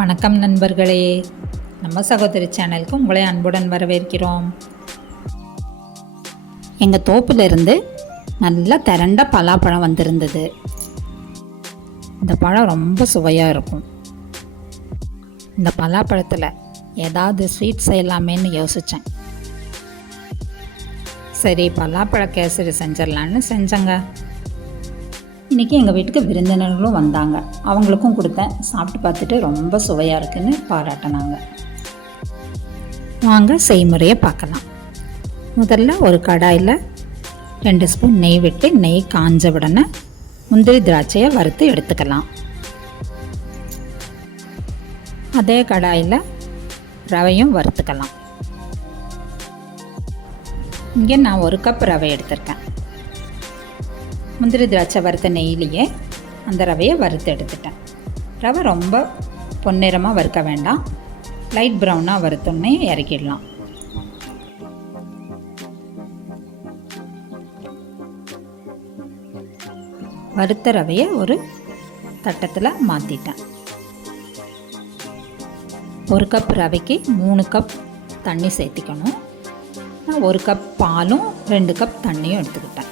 வணக்கம் நண்பர்களே, நம்ம சகோதரி சேனலுக்கு உங்களை அன்புடன் வரவேற்கிறோம். எங்கள் தோப்பிலிருந்து நல்ல திரண்ட பலாப்பழம் வந்திருந்தது. இந்த பழம் ரொம்ப சுவையாக இருக்கும். இந்த பலாப்பழத்தில் ஏதாவது ஸ்வீட் செய்யலாமேன்னு யோசித்தேன். சரி, பலாப்பழ கேசரி செஞ்சிடலான்னு செஞ்சேங்க. இன்றைக்கி எங்கள் வீட்டுக்கு விருந்தினர்களும் வந்தாங்க. அவங்களுக்கும் கொடுத்தேன். சாப்பிட்டு பார்த்துட்டு ரொம்ப சுவையாக இருக்குன்னு பாராட்டினாங்க. வாங்க செய்முறையை பார்க்கலாம். முதல்ல ஒரு கடாயில் 2 ஸ்பூன் நெய் விட்டு நெய் காஞ்ச உடனே முந்திரி திராட்சையை வறுத்து எடுத்துக்கலாம். அதே கடாயில் ரவையும் வறுத்துக்கலாம். இங்கே நான் 1 கப் ரவை எடுத்திருக்கேன். முந்திரி திராட்சை வறுத்த நெய்யிலேயே அந்த ரவையை வறுத்து எடுத்துட்டேன். ரவை ரொம்ப பொன்னிறமாக வறுக்க வேண்டாம், லைட் ப்ரௌனாக வறுத்தோன்னே இறக்கிடலாம். வறுத்த ரவையை ஒரு தட்டத்தில் மாற்றிட்டேன். 1 கப் ரவைக்கு 3 கப் தண்ணி சேர்த்திக்கணும். நான் 1 கப் பாலும் 2 கப் தண்ணியும் எடுத்துக்கிட்டேன்.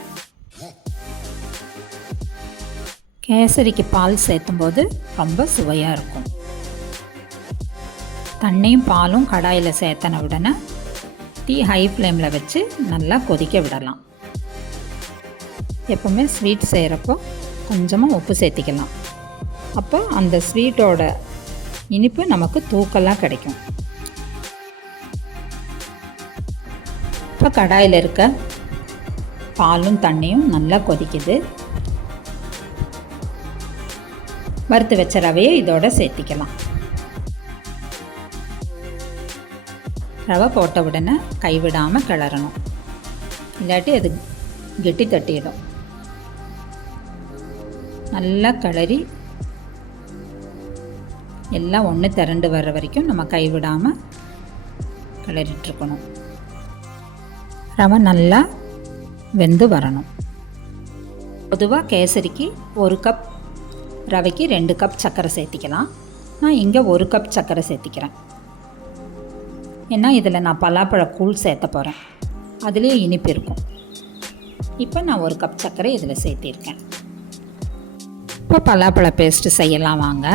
கேசரிக்கு பால் சேர்த்தும்போது ரொம்ப சுவையாக இருக்கும். தண்ணியும் பாலும் கடாயில் சேர்த்தன உடனே டீ ஹை ஃப்ளேமில் வச்சு நல்லா கொதிக்க விடலாம். எப்போவுமே ஸ்வீட் செய்கிறப்போ கொஞ்சமாக உப்பு சேர்த்திக்கலாம். அப்போ அந்த ஸ்வீட்டோட இனிப்பு நமக்கு தூக்கலாக கிடைக்கும். இப்போ கடாயில் இருக்க பாலும் தண்ணியும் நல்லா கொதிக்குது. வறுத்து வச்ச ரவையை இதோட சேர்த்திக்கலாம். ரவை போட்ட உடனே கைவிடாமல் கிளறணும், இல்லாட்டி அது கெட்டி தட்டிடும். நல்லா கிளறி எல்லாம் ஒன்று திரண்டு வர்ற வரைக்கும் நம்ம கைவிடாமல் கிளறிட்டுருக்கணும். ரவை நல்லா வெந்து வரணும். பொதுவாக கேசரிக்கு 1 கப் ரவைக்கு 2 கப் சர்க்கரை சேர்த்திக்கலாம். நான் இங்கே 1 கப் சர்க்கரை சேர்த்திக்கிறேன். ஏன்னா இதில் நான் பலாப்பழ கூழ் சேர்த்த போகிறேன், அதுலேயே இனிப்பு இருக்கும். இப்போ நான் 1 கப் சர்க்கரை இதில் சேர்த்திருக்கேன். இப்போ பலாப்பழ பேஸ்ட்டு செய்யலாம் வாங்க.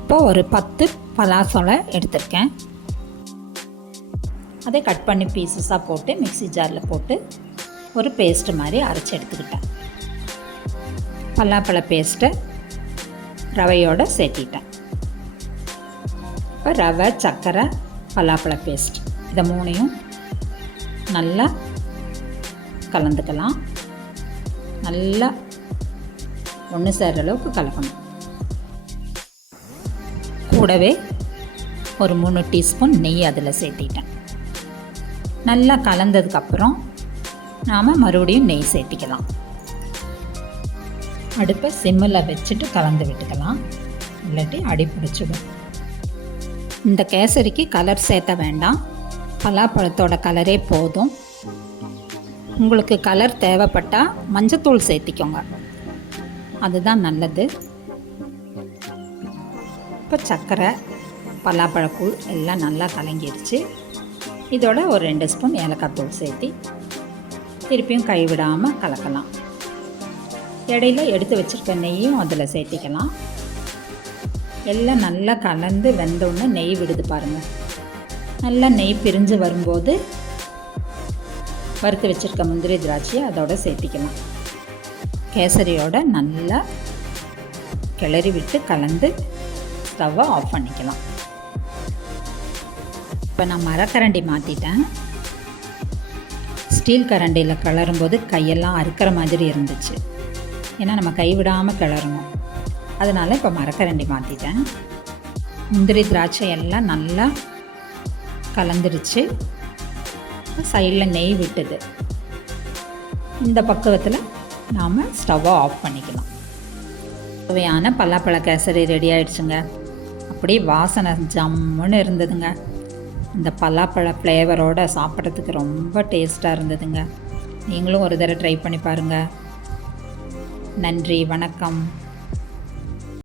இப்போ ஒரு 10 பலாசொலை எடுத்திருக்கேன். அதை கட் பண்ணி பீசஸாக போட்டு மிக்ஸி ஜாரில் போட்டு ஒரு பேஸ்ட்டு மாதிரி அரைச்சி எடுத்துக்கிட்டேன். பலாப்பழ பேஸ்ட்டை ரவையோடு சேர்த்திட்டேன். இப்போ ரவை, சர்க்கரை, பலாப்பழ பேஸ்ட் இதை 3ஐயும் நல்லா கலந்துக்கலாம். நல்லா ஒன்று சேர்கிற அளவுக்கு கலக்கணும். கூடவே ஒரு 3 டீஸ்பூன் நெய் அதில் சேர்த்திட்டேன். நல்லா கலந்ததுக்கப்புறம் நாம் மறுபடியும் நெய் சேர்த்திக்கலாம். அடுப்பை சிம்மில் வச்சுட்டு கலந்து விட்டுக்கலாம், இல்லாட்டி அடி பிடிச்சிடும். இந்த கேசரிக்கு கலர் சேர்த்த வேண்டாம், பலாப்பழத்தோட கலரே போதும். உங்களுக்கு கலர் தேவைப்பட்டால் மஞ்சத்தூள் சேர்த்திக்கோங்க, அதுதான் நல்லது. இப்போ சர்க்கரை, பலாப்பழக்கூழ் எல்லாம் நல்லா கலங்கிடுச்சு. இதோட ஒரு 2 ஸ்பூன் ஏலக்காய் தூள் சேர்த்தி திருப்பியும் கைவிடாமல் கலக்கலாம். இடையில எடுத்து வச்சுருக்க நெய்யும் அதில் சேர்த்திக்கலாம். எல்லாம் நல்லா கலந்து வெந்தோடனே நெய் விடுது பாருங்கள். நல்லா நெய் பிரிஞ்சு வரும்போது வறுத்து வச்சுருக்க முந்திரி திராட்சையை அதோட சேர்த்திக்கலாம். கேசரியோட நல்லா கிளறி விட்டு கலந்து ஸ்டவ்வை ஆஃப் பண்ணிக்கலாம். இப்போ நான் மரக்கரண்டி மாற்றிட்டேன். ஸ்டீல் கரண்டியில் கிளறும்போது கையெல்லாம் அறுக்கிற மாதிரி இருந்துச்சு. ஏன்னா நம்ம கைவிடாமல் கிளறணும், அதனால் இப்போ மரக்கரண்டி மாற்றிட்டேன். முந்திரி திராட்சை எல்லாம் நல்லா கலந்துருச்சு. சைடில் நெய் விட்டுது. இந்த பக்குவத்தில் நாம் ஸ்டவ்வை ஆஃப் பண்ணிக்கலாம். சுவையான பலாப்பழ கேசரி ரெடி ஆகிடுச்சுங்க. அப்படியே வாசனை ஜம்முன்னு இருந்ததுங்க. இந்த பலாப்பழ ஃப்ளேவரோடு சாப்பிட்றதுக்கு ரொம்ப டேஸ்ட்டாக இருந்ததுங்க. நீங்களும் ஒரு தடவை ட்ரை பண்ணி பாருங்கள். நன்றி, வணக்கம்.